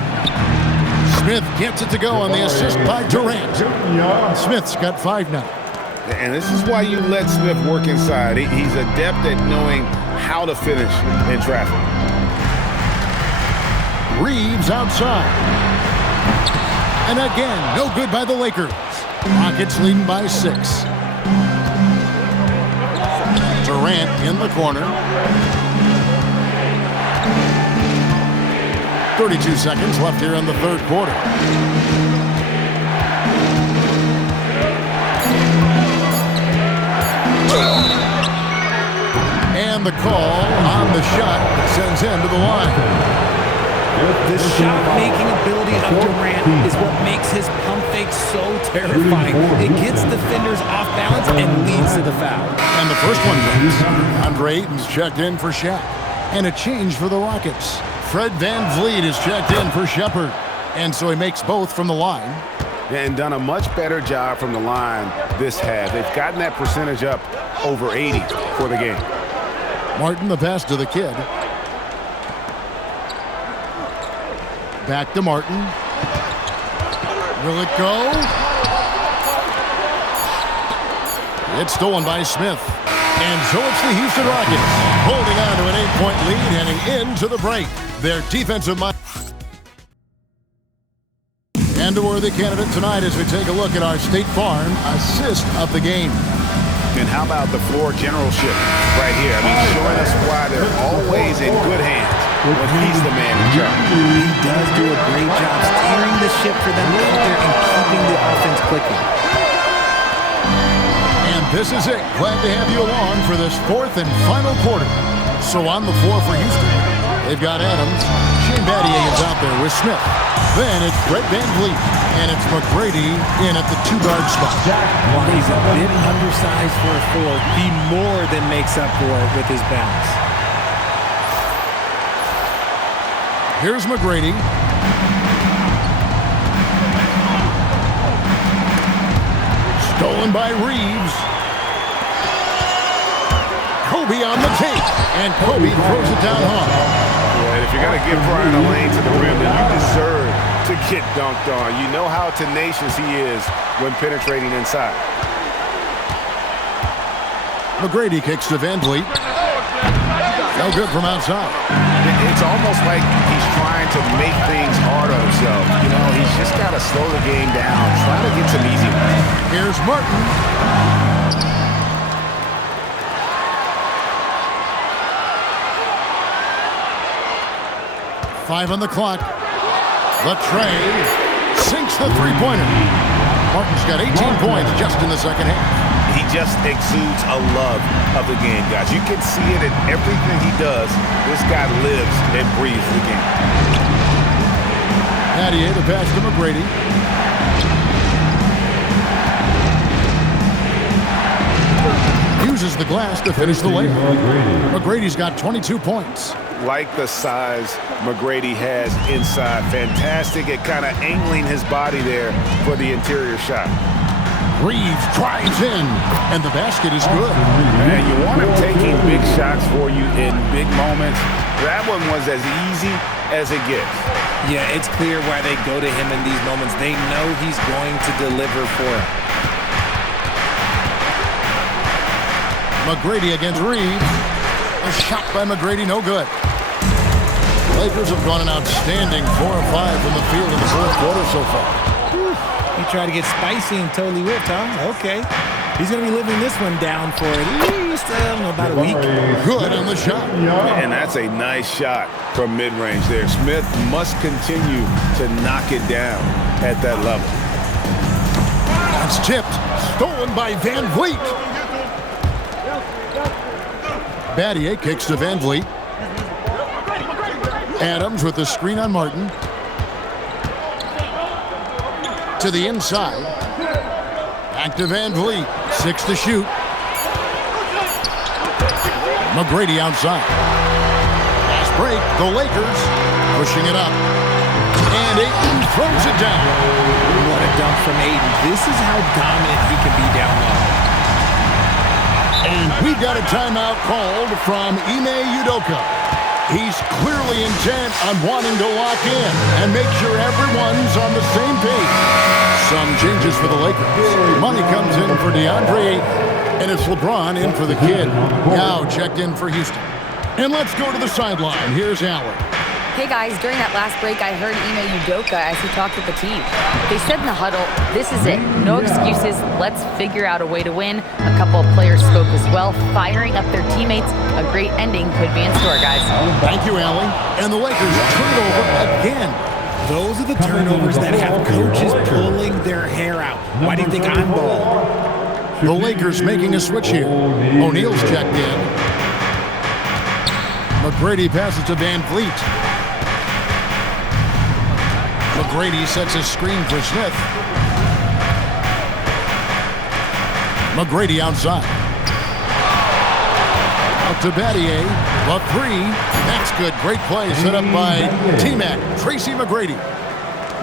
Smith gets it to go on the assist by Durant. Smith's got 5 now. And this is why you let Smith work inside. He's adept at knowing how to finish in traffic. Reeves outside. And again, no good by the Lakers. Rockets leading by 6. Durant in the corner. 32 seconds left here in the third quarter. And the call on the shot sends him to the line. The shot-making ability of Durant is what makes his pump fake so terrifying. It gets defenders off balance and leads to the foul. And the first one goes. Andre Ayton's checked in for Shaq. And a change for the Rockets. Fred VanVleet is checked in for Shepard. And so he makes both from the line. And done a much better job from the line this half. They've gotten that percentage up over 80 for the game. Martin, the pass to the kid. Back to Martin. Will it go? It's stolen by Smith. And so it's the Houston Rockets holding on to an 8-point lead heading into the break. Their defensive mind. And a worthy candidate tonight as we take a look at our State Farm assist of the game. And how about the floor generalship right here? I mean, showing us why they're always in good hands when he's the man in charge. He does do a great job steering the ship for them out there and keeping the offense clicking. And this is it. Glad to have you along for this fourth and final quarter. So on the floor for Houston, They've got Adams. Shane Battier is out there with Smith. Then it's Brett Van Vliet. And it's McGrady in at the 2-guard spot. While he's a bit undersized for a 4, he more than makes up for it with his bounce. Here's McGrady. Stolen by Reeves. Kobe on the tape. And Kobe throws it down hard. Yeah, if you're going to give Brian a lane to the rim, then you deserve to get dunked on. You know how tenacious he is when penetrating inside. McGrady kicks to Van Vliet. No good from outside. It's almost like he's trying to make things hard on himself. You know, he's just got to slow the game down, try to get some easy ones. Here's Martin. Five on the clock. Latrey sinks the three-pointer. Martin's got 18 points just in the second half. He just exudes a love of the game, guys. You can see it in everything he does. This guy lives and breathes the game. Battier, the pass to McGrady. Uses the glass to finish the layup. McGrady's got 22 points. Like the size McGrady has inside. Fantastic at kind of angling his body there for the interior shot. Reeves drives in, and the basket is good. And you want him taking big shots for you in big moments. That one was as easy as it gets. Yeah, it's clear why they go to him in these moments. They know he's going to deliver for them. McGrady against Reeves. A shot by McGrady, no good. Lakers have gone an outstanding 4 of 5 from the field in the fourth quarter so far. He tried to get spicy and totally whipped, huh? Okay. He's going to be living this one down for at least, about a week. Good on the shot. And that's a nice shot from mid-range there. Smith must continue to knock it down at that level. It's tipped. Stolen by Van Vliet. Battier kicks to Van Vliet. Adams with the screen on Martin. To the inside. Back to Van Vliet. 6 to shoot. McGrady outside. Fast break. The Lakers pushing it up. And Ayton throws it down. What a dunk from Ayton. This is how dominant he can be down low. And we've got a timeout called from Ime Udoka. He's clearly intent on wanting to lock in and make sure everyone's on the same page. Some changes for the Lakers. Money comes in for DeAndre Ayton, and it's LeBron in for the kid. Now checked in for Houston. And let's go to the sideline. Here's Allen. Hey guys, during that last break, I heard Ime Udoka as he talked with the team. They said in the huddle, this is it. No excuses. Let's figure out a way to win. A couple of players spoke as well, firing up their teammates. A great ending could be in store, guys. Thank you, Allen. And the Lakers turn it over again. Those are the turnovers that have coaches pulling their hair out. Why do you think I'm balling? The Lakers making a switch here. O'Neal's checked in. McGrady passes to Van Vliet. McGrady sets a screen for Smith. McGrady outside. Out to Battier. The three. That's good. Great play set up by T-Mac. Tracy McGrady.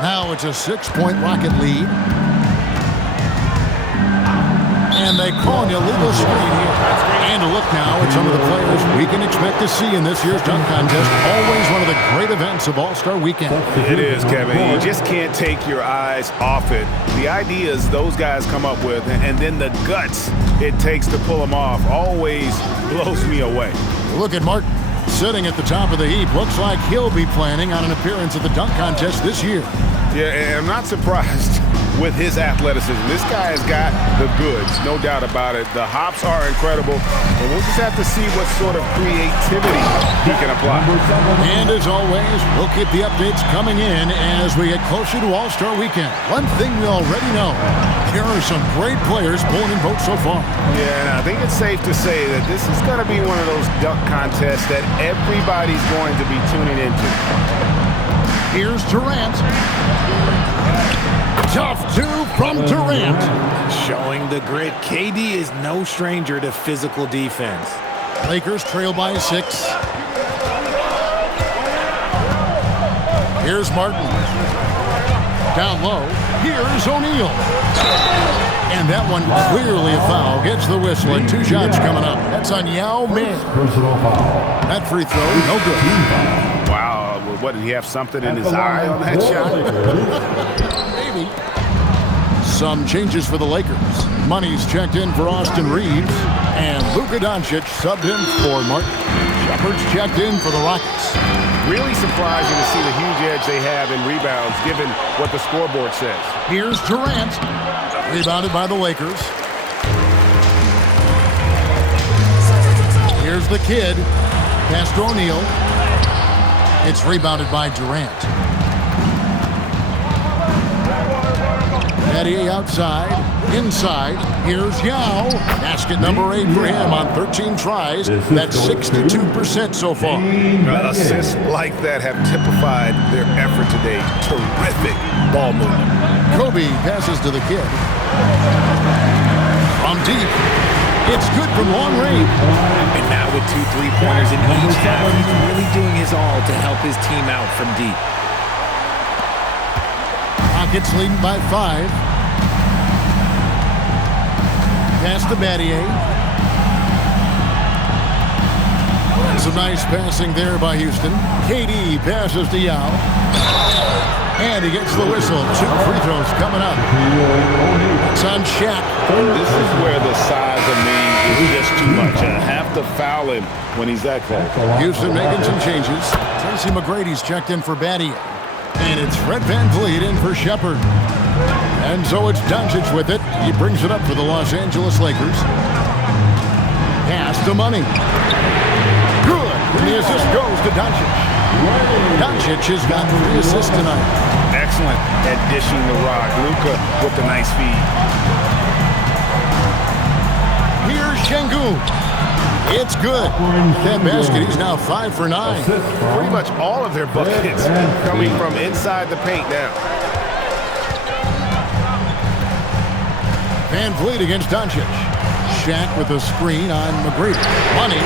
Now it's a 6-point Rocket lead. And they call an illegal screen here. And a look now at some of the players we can expect to see in this year's dunk contest. Always one of the great events of All-Star Weekend. It is, Kevin. You just can't take your eyes off it. The ideas those guys come up with, and then the guts it takes to pull them off, always blows me away. Look at Martin sitting at the top of the heap. Looks like he'll be planning on an appearance at the dunk contest this year. Yeah, and I'm not surprised with his athleticism. This guy has got the goods, no doubt about it. The hops are incredible, and we'll just have to see what sort of creativity he can apply. And as always, we'll keep the updates coming in as we get closer to All-Star Weekend. One thing we already know, here are some great players pulling in votes so far. Yeah, and I think it's safe to say that this is going to be one of those dunk contests that everybody's going to be tuning into. Here's Durant. Tough two from Durant. Showing the grit. KD is no stranger to physical defense. Lakers trail by 6. Here's Martin. Down low. Here's O'Neal. And that one clearly a foul. Gets the whistle and 2 shots coming up. That's on Yao Ming. Personal foul. That free throw, no good. Wow, what, did he have something in his eye on that shot? Maybe. Some changes for the Lakers. Money's checked in for Austin Reeves. And Luka Doncic subbed in for Martin. Shepard's checked in for the Rockets. Really surprising to see the huge edge they have in rebounds given what the scoreboard says. Here's Durant. Rebounded by the Lakers. Here's the kid. Pass to O'Neal. It's rebounded by Durant. Eddie outside. Inside. Here's Yao. Basket number 8 for him on 13 tries. That's 62% so far. Assists like that have typified their effort today. Terrific ball movement. Kobe passes to the kid. From deep. It's good from long range. And now with 2 3-pointers in each half, he's really doing his all to help his team out from deep. Rockets leading by 5. Pass to Battier. Some nice passing there by Houston. KD passes to Yao. And he gets the whistle. 2 free throws coming up. It's on Shaq. This is where the size of me is just too much. I have to foul him when he's that close. Houston making some changes. Tracy McGrady's checked in for Battier. And it's Fred VanVleet in for Shepard. And so it's Doncic with it. He brings it up for the Los Angeles Lakers. Pass to Money. Good. And the assist goes to Doncic. Doncic has got 3 assists tonight. Excellent at dishing the rock. Luka with the nice feed. Here's Şengün. It's good. That basket, he's now 5 for 9. Pretty much all of their buckets coming from inside the paint now. VanVleet against Doncic. Shaq with a screen on McGrady. Money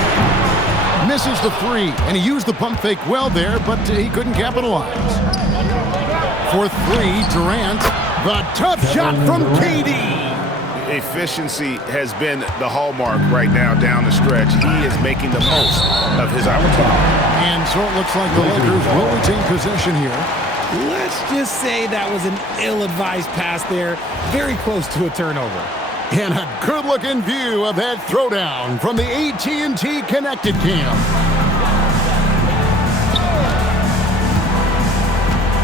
misses the 3, and he used the pump fake well there, but he couldn't capitalize. For 3, Durant. The tough shot from KD. Efficiency has been the hallmark right now down the stretch. He is making the most of his opportunity. And so it looks like the Lakers will retain possession here. Let's just say that was an ill-advised pass there. Very close to a turnover. And a good-looking view of that throwdown from the AT&T Connected Cam.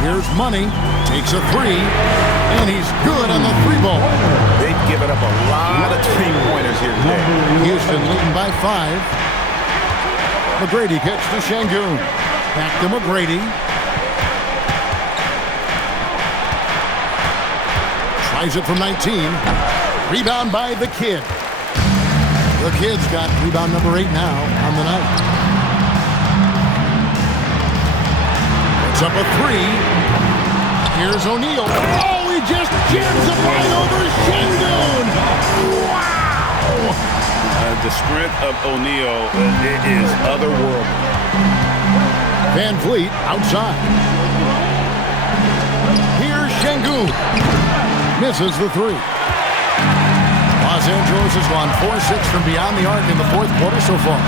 Here's Money. Takes a 3. And he's good on the 3-ball. They've given up a lot of 3-pointers here today. Houston leading by 5. McGrady gets to Şengün. Back to McGrady. Tries it from 19. Rebound by the kid. The kid's got rebound number 8 now on the night. It's up a 3. Here's O'Neal. Oh, he just jams it right over Şengün. Wow! The strength of O'Neal is otherworldly. VanVleet outside. Here's Şengün. Misses the 3. Los Angeles has gone 4-6 from beyond the arc in the 4th quarter so far.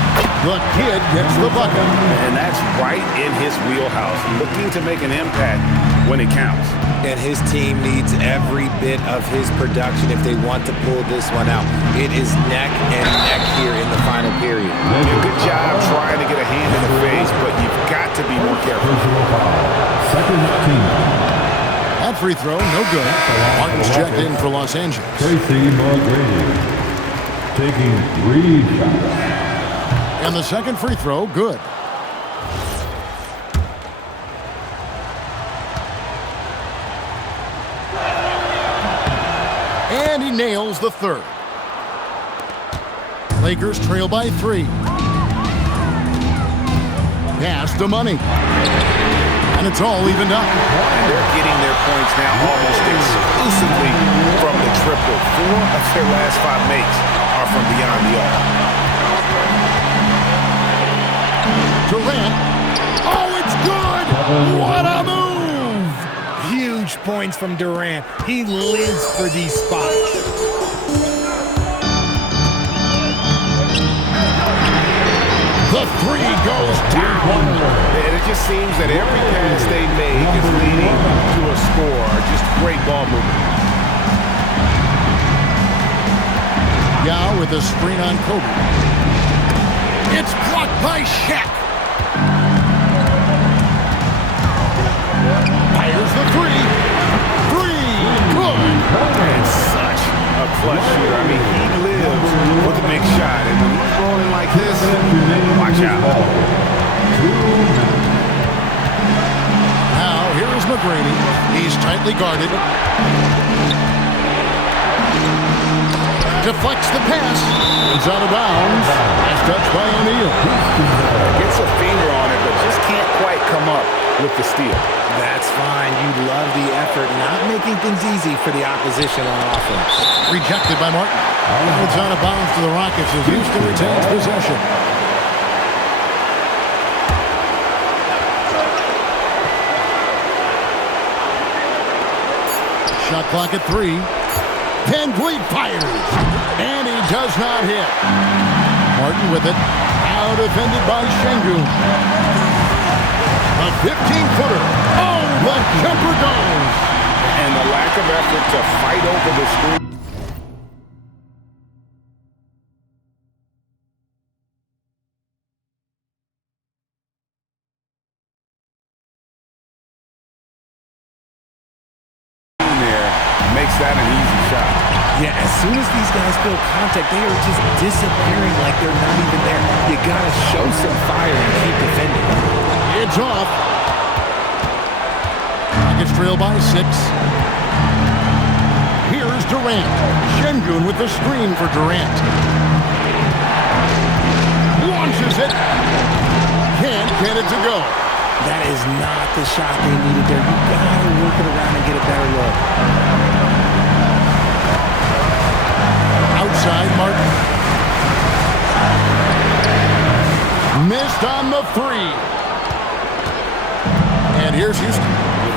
The kid gets the bucket. And that's right in his wheelhouse, looking to make an impact when it counts. And his team needs every bit of his production if they want to pull this one out. It is neck and neck here in the final period. Good job trying to get a hand in the face, but you've got to be more careful. That free throw, no good. Martin's checked in for Los Angeles. Tracy McGrady taking 3 shots. And the second free throw, good. And he nails the third. Lakers trail by 3. Pass to Money. And it's all evened up. And they're getting their points now almost exclusively from the triple. 4 of their last 5 makes are from beyond the arc. Durant. Oh, it's good! What a move! Huge points from Durant. He lives for these spots. The 3 goes down. And it just seems that every pass they make is leading to a score. Just great ball movement. Yao with a screen on Kobe. It's blocked by Shaq. Fires the 3. 3. Good. And such a clutch shooter. I mean, he lives with a big shot. And when he's rolling like this, watch out. Now, here is McGrady. He's tightly guarded. Deflects the pass. It's out of bounds. Nice touch by O'Neal. Gets a finger on it, but just can't quite come up with the steal. That's fine. You love the effort, not making things easy for the opposition on offense. Rejected by Martin. It's out of bounds to the Rockets as Houston retains possession. Shot clock at 3. Van Vliet fires. And he does not hit. Martin with it. Now defended by Şengün. A 15-footer. Oh, the jumper goes. And the lack of effort to fight over the screen. Makes that an easy shot. Yeah, as soon as these guys feel contact, they are just disappearing like they're not even there. You gotta show some fire and keep defending. It's off. Rockets trail by 6. Here's Durant. Şengün with the screen for Durant. Launches it. Can't get it to go. That is not the shot they needed there. You gotta work it around and get a better look. Outside, Martin. Missed on the 3. And here's Houston.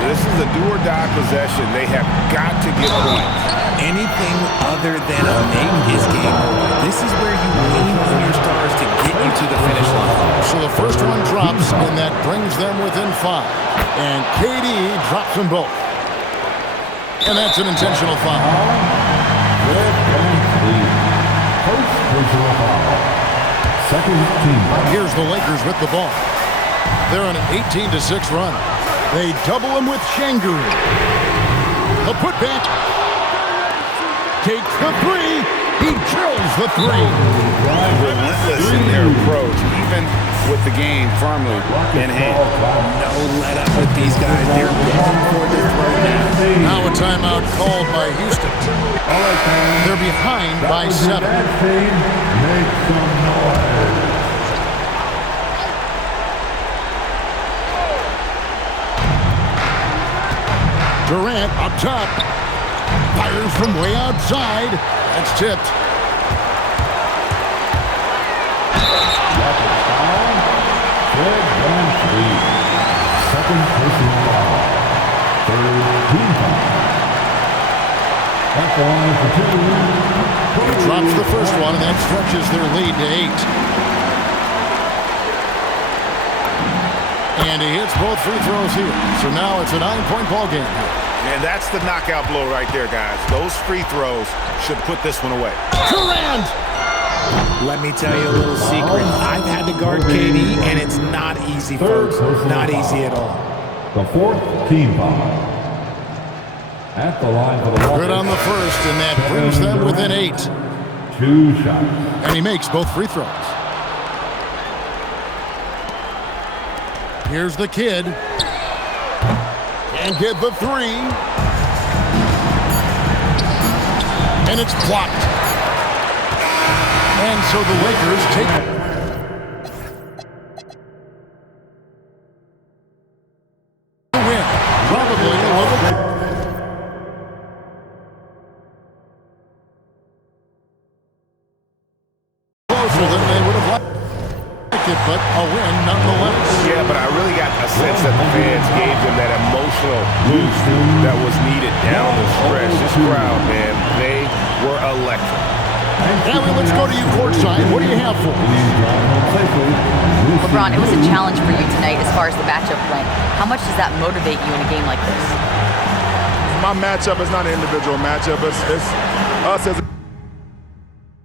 This is a do-or-die possession. They have got to get points. Anything other than a make is game over. This is where you lean on your stars to get you to the finish line. So the first one drops, and that brings them within 5. And KD drops them both. And that's an intentional foul. Second team. Here's the Lakers with the ball. They're on an 18-6 run. They double him with Şengün. A putback. Takes the 3. He drills the 3. Relentless in their approach, even with the game firmly in hand. No let up with these guys. They're going for the throw now. Now a timeout called by Houston. They're behind by 7. Make some noise. Durant up top. Fires from way outside. That's tipped. Fred VanVleet. Second personal foul. Third team foul. At the line for 2. He drops the first one, and that stretches their lead to 8. And he hits both free throws here. So now it's a 9-point ball game. And that's the knockout blow right there, guys. Those free throws should put this one away. Durant! Let me tell you a little secret. I've had to guard KD, and it's not easy, folks. Not easy at all. The fourth team foul. At the line for the Rockets. Good on the first, and that brings them within 8. 2 shots. And he makes both free throws. Here's the kid. And get the 3. And it's blocked. And so the Lakers take it. Win. Probably a little bit. Closer than they would have liked it, but a win nonetheless. Yeah, but I really got a sense that the fans gave them that emotional boost that was needed down the stretch. This crowd, man, they were electric. Allie, let's go to you courtside. What do you have for us? LeBron, it was a challenge for you tonight as far as the matchup went. How much does that motivate you in a game like this? My matchup is not an individual matchup. It's us as a